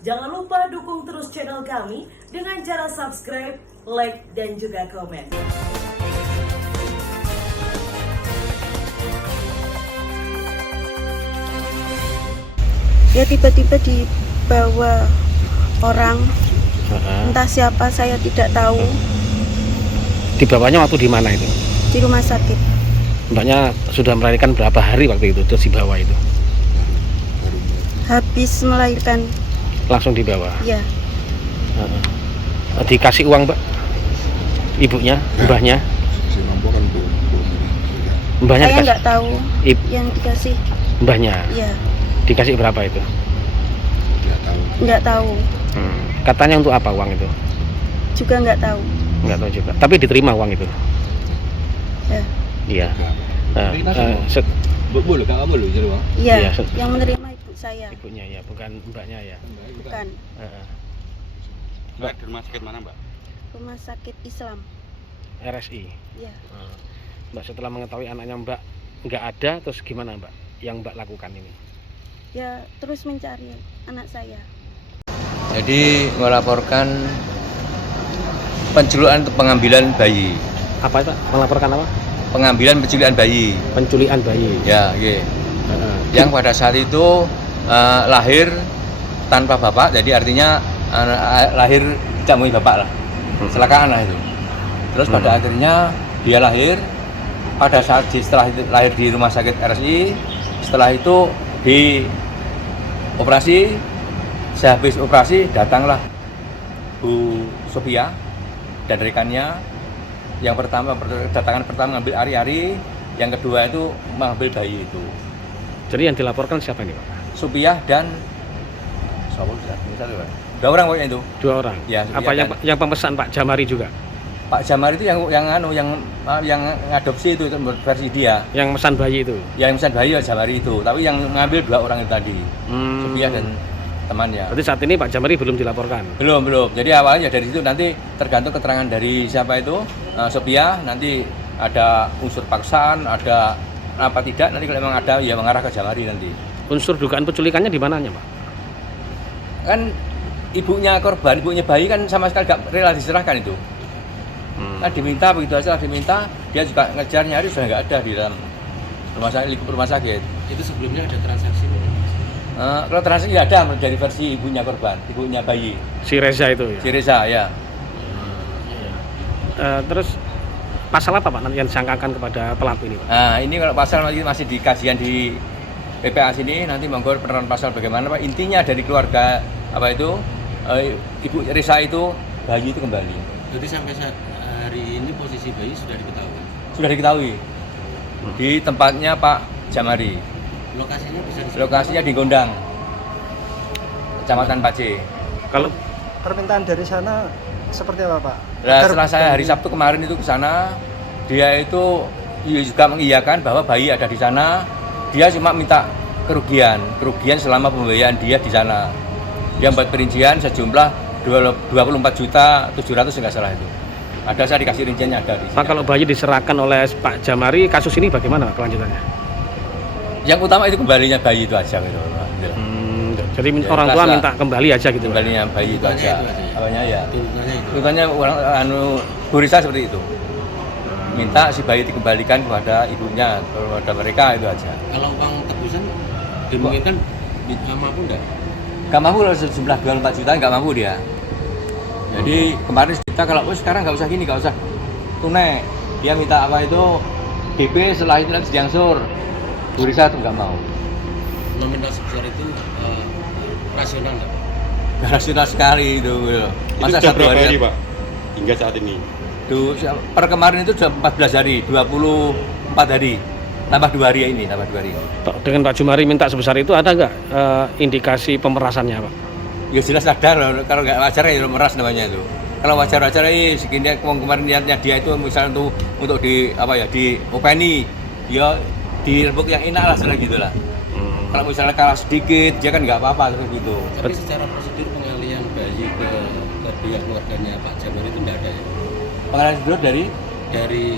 Jangan lupa dukung terus channel kami dengan cara subscribe, like, dan juga komen. Ya tiba-tiba dibawa orang, entah siapa saya tidak tahu, Dibawanya waktu di mana itu? di rumah sakit. Mbaknya sudah melahirkan berapa hari waktu itu terus dibawa itu? Habis melahirkan, Langsung dibawa. ya Dikasih uang, Mbak? Ibunya, mbahnya? Mbahnya saya dikasih. nggak tahu yang dikasih. Mbahnya Ya dikasih berapa itu? nggak tahu, Katanya untuk apa uang itu? juga nggak tahu. Nggak tahu juga. Tapi diterima uang itu. Ya, Iya. Boleh kak kamu loh jadi bang. iya, Iya, yang menerima ibu saya, Ibunya ya, bukan mbaknya ya. bukan. Mbak di rumah sakit mana mbak? Rumah sakit Islam. RSI. Ya, Mbak setelah mengetahui anaknya Mbak nggak ada, terus gimana Mbak? Yang Mbak lakukan ini? ya terus mencari anak saya. Jadi melaporkan penculikan atau pengambilan bayi, Apa itu? Melaporkan apa? pengambilan penculikan bayi. Penculikan bayi. Ya, iya. Yang pada saat itu lahir tanpa bapak, jadi artinya lahir tidak mempunyai bapak lah, kecelakaan lah itu. Terus pada akhirnya dia lahir pada saat setelah itu lahir di rumah sakit RSI, setelah itu di operasi, sehabis operasi datanglah Bu Sophia dan rekannya. Yang pertama, kedatangan pertama mengambil ari-ari, yang kedua itu mengambil bayi itu. Jadi yang dilaporkan siapa ini Pak? Sophia dan siapa? Dua orang pokoknya itu. Dua orang. Ya, Apa Sophia yang pemesan Pak Jamari juga? Pak Jamar itu yang ngadopsi itu menurut versi dia. Yang mesan bayi itu? Yang pesan bayi ya Jamari itu, tapi yang mengambil dua orang itu tadi, Sophia dan temannya. Berarti saat ini Pak Jamari belum dilaporkan? Belum. Jadi awalnya dari situ nanti tergantung keterangan dari siapa itu, Sophia, nanti ada unsur paksaan, ada apa tidak, nanti kalau memang ada ya mengarah ke Jamari nanti. Unsur dugaan penculikannya di mananya Pak? Kan ibunya korban, ibunya bayi kan sama sekali gak rela diserahkan itu. Nah diminta begitu aja, diminta, dia juga ngejar nyari sudah nggak ada di dalam rumah sakit. Itu sebelumnya ada transaksi? Kalau transaksi nggak ada dari versi ibunya korban, ibunya bayi. Si Reza itu ya? Si Reza ya. Terus pasal apa Pak nanti yang disangkakan kepada pelaku ini Pak? Nah ini kalau pasal masih di kajian di PPA sini, nanti monggo penerapan pasal bagaimana Pak. Intinya dari keluarga apa itu, Ibu Reza itu bayi itu kembali. Jadi sampai saat hari ini posisi bayi sudah diketahui? Sudah diketahui. Di tempatnya Pak Jamari. Lokasinya bisa disebut? Lokasinya di Gondang, Kecamatan Pace. Kalau Permintaan dari sana seperti apa Pak? Nah, setelah saya hari Sabtu kemarin itu ke sana, dia itu juga mengiyakan bahwa bayi ada di sana. Dia cuma minta kerugian selama pembiayaan dia di sana. Dia buat perincian sejumlah 24.700.000 nggak salah itu. Ada, saya dikasih rinciannya ada di sini. Pak, kalau bayi diserahkan oleh Pak Jamari, kasus ini bagaimana Pak kelanjutannya? Yang utama itu kembalinya bayi itu aja gitu. Jadi Ya, orang tua ikhlas lah. minta kembali aja gitu Pak? Kembalinya bayi itu aja. Tuntutannya itu aja ya? Apanya ya? Tuntutannya itu? Tuntutannya Bu Risa seperti itu. Minta si bayi dikembalikan kepada ibunya, kepada mereka itu aja. Kalau uang tebusan dimungkinkan mampu enggak? Gak mampu loh, sejumlah 24 juta nggak mampu dia. Jadi kemarin kita kalau sekarang nggak usah gini, nggak usah tunai. Dia minta apa itu DP, setelah itu nanti diangsur. Bu Risa tuh nggak mau. Nominal sebesar itu rasional enggak? Nggak rasional sekali itu. Masa Itu sudah satu berapa hari? hari Pak? Hingga saat ini? Per kemarin itu sudah 14 hari, 24 hari. Tambah 2 hari ya ini, tambah 2 hari. Dengan Pak Jamari minta sebesar itu ada nggak indikasi pemerasannya Pak? Ya jelas ada loh, kalau nggak wajar ya meras namanya itu. Kalau wajar-wajar segini kemarin niatnya dia itu misalnya untuk di apa ya, di openi, ya direbuk yang enak lah setelah gitulah. Kalau misalnya kalah sedikit, dia kan nggak apa-apa terus gitu. Tapi secara prosedur pengalihan bayi ke pihak keluarganya Pak Jamari itu tidak ada ya? Pengalihan dulu dari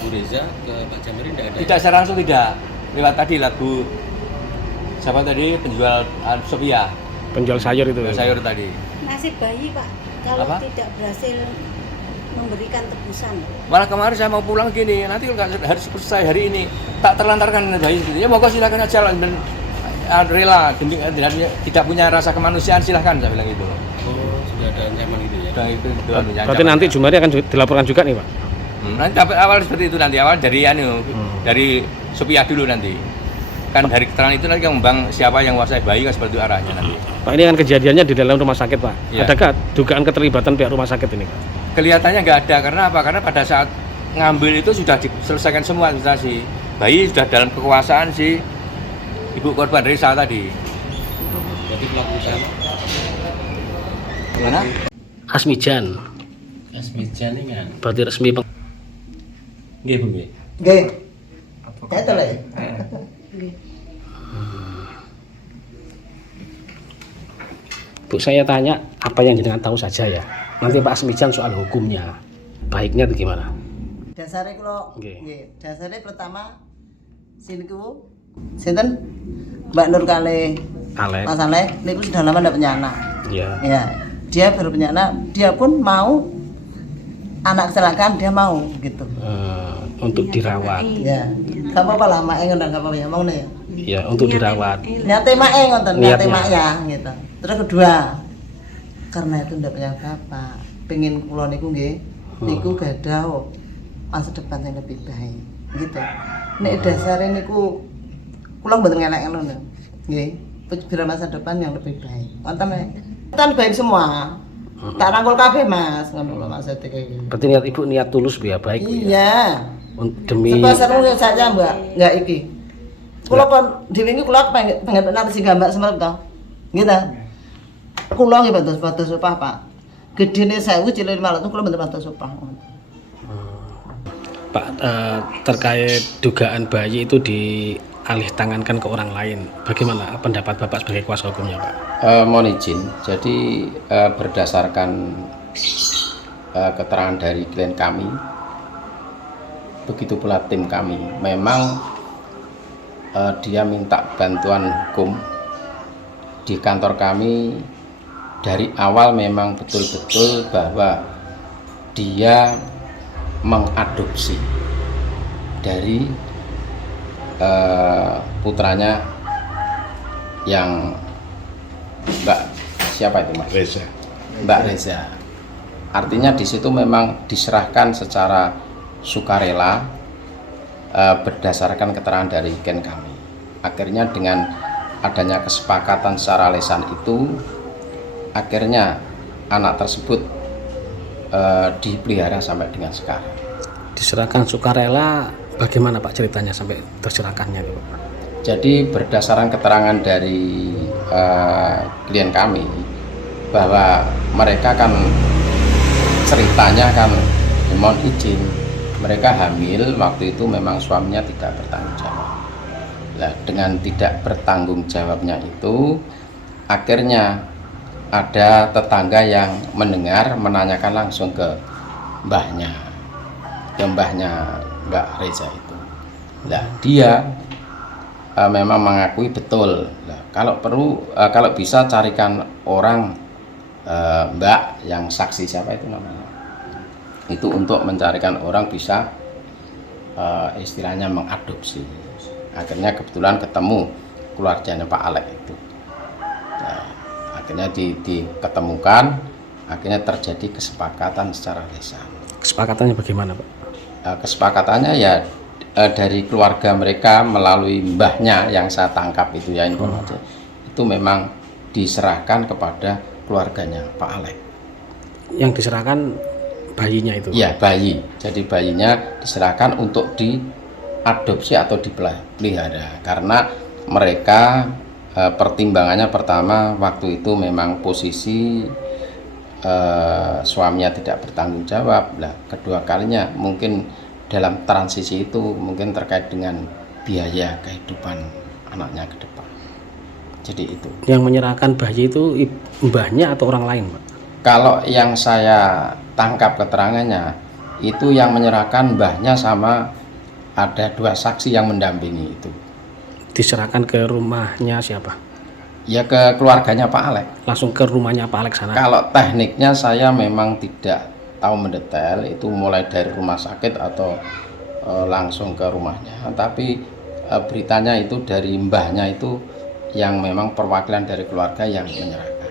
Bu Reza ke Pak Jamari tidak ada? tidak secara langsung, tidak lewat tadi lagu siapa tadi penjual Sophia Penjual sayur itu. sayur tadi. Nasib bayi Pak kalau Apa? tidak berhasil memberikan tebusan. Malah kemarin saya mau pulang gini, nanti kalau nggak harus selesai hari ini tak terlantarkan bayi gitu. Ya monggo silakan aja lah, dan rela tidak punya rasa kemanusiaan silahkan saya bilang gitu. Oh, sudah ada ancaman gitu ya. Udah itu Berarti nanti Jumari akan dilaporkan juga nih Pak? nanti awal seperti itu nanti awal dari dari Sopiah dulu nanti. Kan dari keterangan itu nanti yang Bang siapa yang menguasai bayi kan seperti itu arahnya nanti. Pak, ini kan kejadiannya di dalam rumah sakit Pak. Iya. Adakah dugaan keterlibatan pihak rumah sakit ini Pak? Kelihatannya nggak ada, karena apa? Karena pada saat ngambil itu sudah diselesaikan semua administrasi. Bayi sudah dalam kekuasaan si ibu korban Risa tadi. Jadi pelaku utama Gimana? Asmijan, Asmijan ini kan. berarti resmi Nggih, Bu nggih. Nggih. Itu lah. Bu, saya tanya apa yang jenengan tahu saja ya. Nanti Pak Asmijan soal hukumnya, baiknya itu gimana? Dasare kula Nggih. nggih, dasare pertama siniku sinten Mbak Nur kali Alek. Mas Alek niku sudah lama ndak punya anak. Ya. Ya, dia baru punya anak, dia pun mau anak kecelakaan dia mau gitu. Untuk dirawat. Ya. Enggak apa-apa lah mak ngono enggak apa-apa ya mau nih. Ya, untuk dirawat. Niate mak ngoten, niate Niatnya. mak ya gitu. Terus kedua, karena itu ndak punya bapak, pengen kula niku nggih niku gadah masa depan yang lebih baik gitu. Nek dasare niku kula mboten ngelak ngono. Nggih, bila masa depan yang lebih baik. Wonten kan baik semua. Tak rangkul kabeh Mas, ngono lho maksud iki. Berarti niat Ibu niat tulus Bu ya, baik Bu ya. Iya. Demi Sebesar saja Mbak, enggak iki. Kula kon dhewe iki kula pengen benar sing gambar semerep to. Nggih ta? Kula nggih batas upah, Pak. Gedene 1000 cilik 500 kula mboten batas upah. Pak, terkait dugaan bayi itu dialih tangankan ke orang lain, bagaimana pendapat Bapak sebagai kuasa hukumnya Pak? Mohon izin, jadi berdasarkan keterangan dari klien kami, begitu pula tim kami, memang dia minta bantuan hukum di kantor kami. Dari awal memang betul-betul bahwa dia mengadopsi dari putranya yang Mbak siapa itu Mas? Reza. Mbak Reza. Artinya di situ memang diserahkan secara sukarela berdasarkan keterangan dari klien kami. Akhirnya dengan adanya kesepakatan secara lisan itu, akhirnya anak tersebut dipelihara sampai dengan sekarang. Diserahkan sukarela, bagaimana Pak ceritanya sampai terserahkannya itu Pak? Jadi berdasarkan keterangan dari klien kami bahwa mereka kan ceritanya kan mohon izin, mereka hamil waktu itu memang suaminya tidak bertanggung jawab. Nah, dengan tidak bertanggung jawabnya itu akhirnya ada tetangga yang mendengar menanyakan langsung ke mbahnya Mbak Reza itu. Nah, dia memang mengakui betul. Nah, kalau perlu kalau bisa carikan orang Mbak yang saksi siapa itu namanya. Itu untuk mencarikan orang bisa istilahnya mengadopsi. Akhirnya kebetulan ketemu keluarganya Pak Alek itu. Nah, akhirnya diketemukan, akhirnya terjadi kesepakatan secara lisan. Kesepakatannya bagaimana Pak? Kesepakatannya ya dari keluarga mereka melalui mbahnya yang saya tangkap itu ya informasi itu memang diserahkan kepada keluarganya Pak Alek. Yang diserahkan bayinya itu? Ya, bayi. Jadi bayinya diserahkan untuk diadopsi atau dipelihara karena mereka pertimbangannya pertama waktu itu memang posisi suaminya tidak bertanggung jawab. Nah, kedua kalinya mungkin dalam transisi itu mungkin terkait dengan biaya kehidupan anaknya ke depan. Jadi itu. Yang menyerahkan bayi itu mbahnya atau orang lain Pak? Kalau yang saya tangkap keterangannya itu yang menyerahkan mbahnya sama ada 2 saksi yang mendampingi itu. Diserahkan ke rumahnya siapa? Ya ke keluarganya Pak Alek. Langsung ke rumahnya Pak Alek sana. Kalau tekniknya saya memang tidak tahu mendetail itu mulai dari rumah sakit atau langsung ke rumahnya. Tapi beritanya itu dari mbahnya itu yang memang perwakilan dari keluarga yang menyerahkan.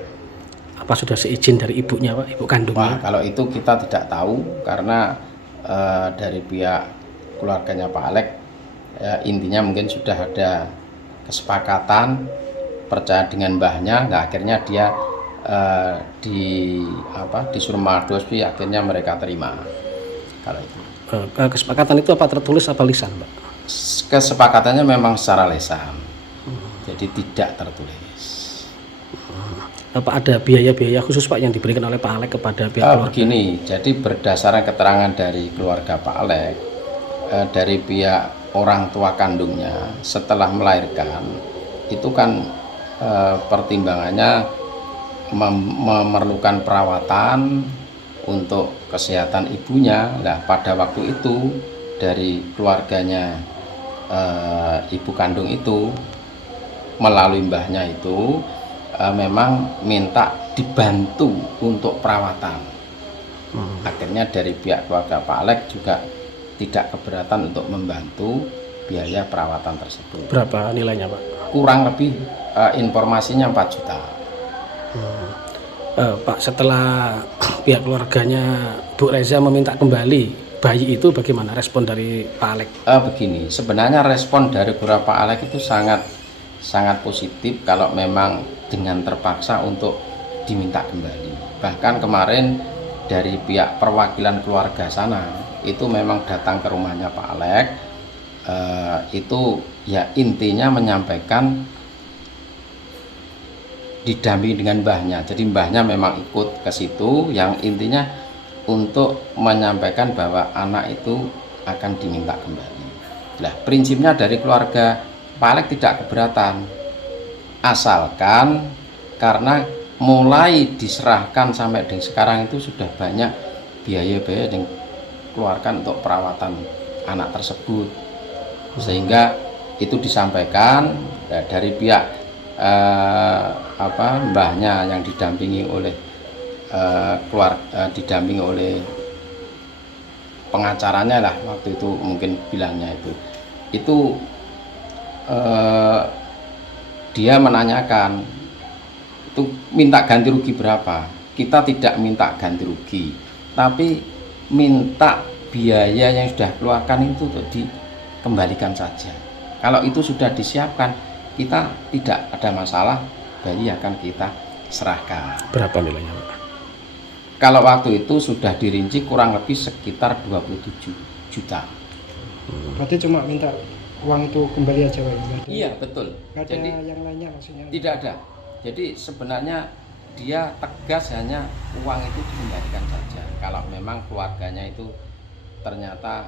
Apa sudah seizin dari ibunya Pak, ibu kandungnya? Wah, kalau itu kita tidak tahu karena dari pihak keluarganya Pak Alek intinya mungkin sudah ada kesepakatan percaya dengan mbahnya, nah akhirnya dia disuruh Madospi, akhirnya mereka terima. Kalau itu Kesepakatan itu apa tertulis apa lisan Pak? kesepakatannya memang secara lisan, jadi tidak tertulis. Apa ada biaya-biaya khusus Pak yang diberikan oleh Pak Alek kepada pihak keluarga? Begini, jadi berdasarkan keterangan dari keluarga Pak Alek, dari pihak orang tua kandungnya setelah melahirkan itu kan pertimbangannya memerlukan perawatan untuk kesehatan ibunya. Nah, pada waktu itu dari keluarganya ibu kandung itu melalui mbahnya itu memang minta dibantu untuk perawatan. Akhirnya dari pihak keluarga Pak Alek juga tidak keberatan untuk membantu biaya perawatan tersebut. Berapa nilainya Pak? Kurang lebih informasinya 4 juta. Pak, setelah pihak keluarganya Bu Reza meminta kembali bayi itu, bagaimana respon dari Pak Alek? Begini, sebenarnya respon dari beberapa Pak Alek itu sangat positif kalau memang dengan terpaksa untuk diminta kembali. Bahkan kemarin dari pihak perwakilan keluarga sana itu memang datang ke rumahnya Pak Alek, itu ya intinya menyampaikan didampingi dengan mbahnya. Jadi mbahnya memang ikut ke situ, yang intinya untuk menyampaikan bahwa anak itu akan diminta kembali. Nah, prinsipnya dari keluarga Pak Alek tidak keberatan, asalkan karena mulai diserahkan sampai dengan sekarang itu sudah banyak biaya-biaya yang dikeluarkan untuk perawatan anak tersebut, sehingga itu disampaikan dari pihak mbahnya yang didampingi oleh didampingi oleh pengacaranya lah waktu itu, mungkin bilangnya itu dia menanyakan itu minta ganti rugi berapa. Kita tidak minta ganti rugi, tapi minta biaya yang sudah keluarkan itu untuk dikembalikan saja. Kalau itu sudah disiapkan, kita tidak ada masalah, bayi akan kita serahkan. Berapa nilainya Pak? Kalau waktu itu sudah dirinci kurang lebih sekitar 27 juta. Berarti cuma minta uang itu kembali aja Pak? Iya, betul. Nggak ada Jadi yang lainnya maksudnya? tidak ada. Jadi sebenarnya dia tegas hanya uang itu dikembalikan saja kalau memang keluarganya itu ternyata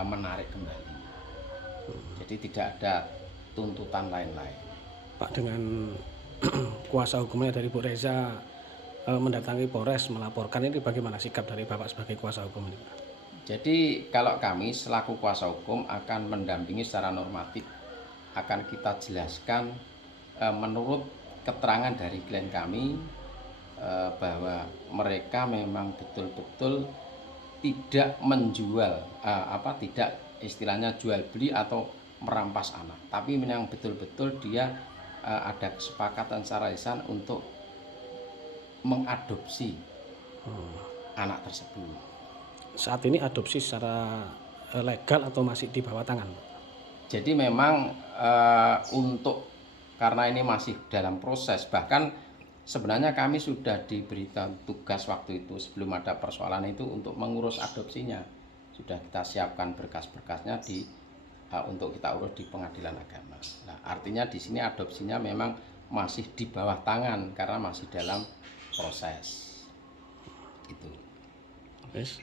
menarik kembali. Jadi tidak ada tuntutan lain-lain. Pak, dengan kuasa hukumnya dari Bu Reza mendatangi Polres melaporkan, ini bagaimana sikap dari Bapak sebagai kuasa hukum ini? Jadi kalau kami selaku kuasa hukum akan mendampingi secara normatif, akan kita jelaskan menurut keterangan dari klien kami bahwa mereka memang betul-betul tidak menjual tidak istilahnya jual beli atau merampas anak, tapi memang betul-betul dia ada kesepakatan secara lisan untuk mengadopsi anak tersebut. Saat ini adopsi secara legal atau masih di bawah tangan? Jadi memang untuk karena ini masih dalam proses, bahkan sebenarnya kami sudah diberikan tugas waktu itu sebelum ada persoalan itu untuk mengurus adopsinya. Sudah kita siapkan berkas-berkasnya untuk kita urus di pengadilan agama. Nah, artinya di sini adopsinya memang masih di bawah tangan karena masih dalam proses. Itu. Yes.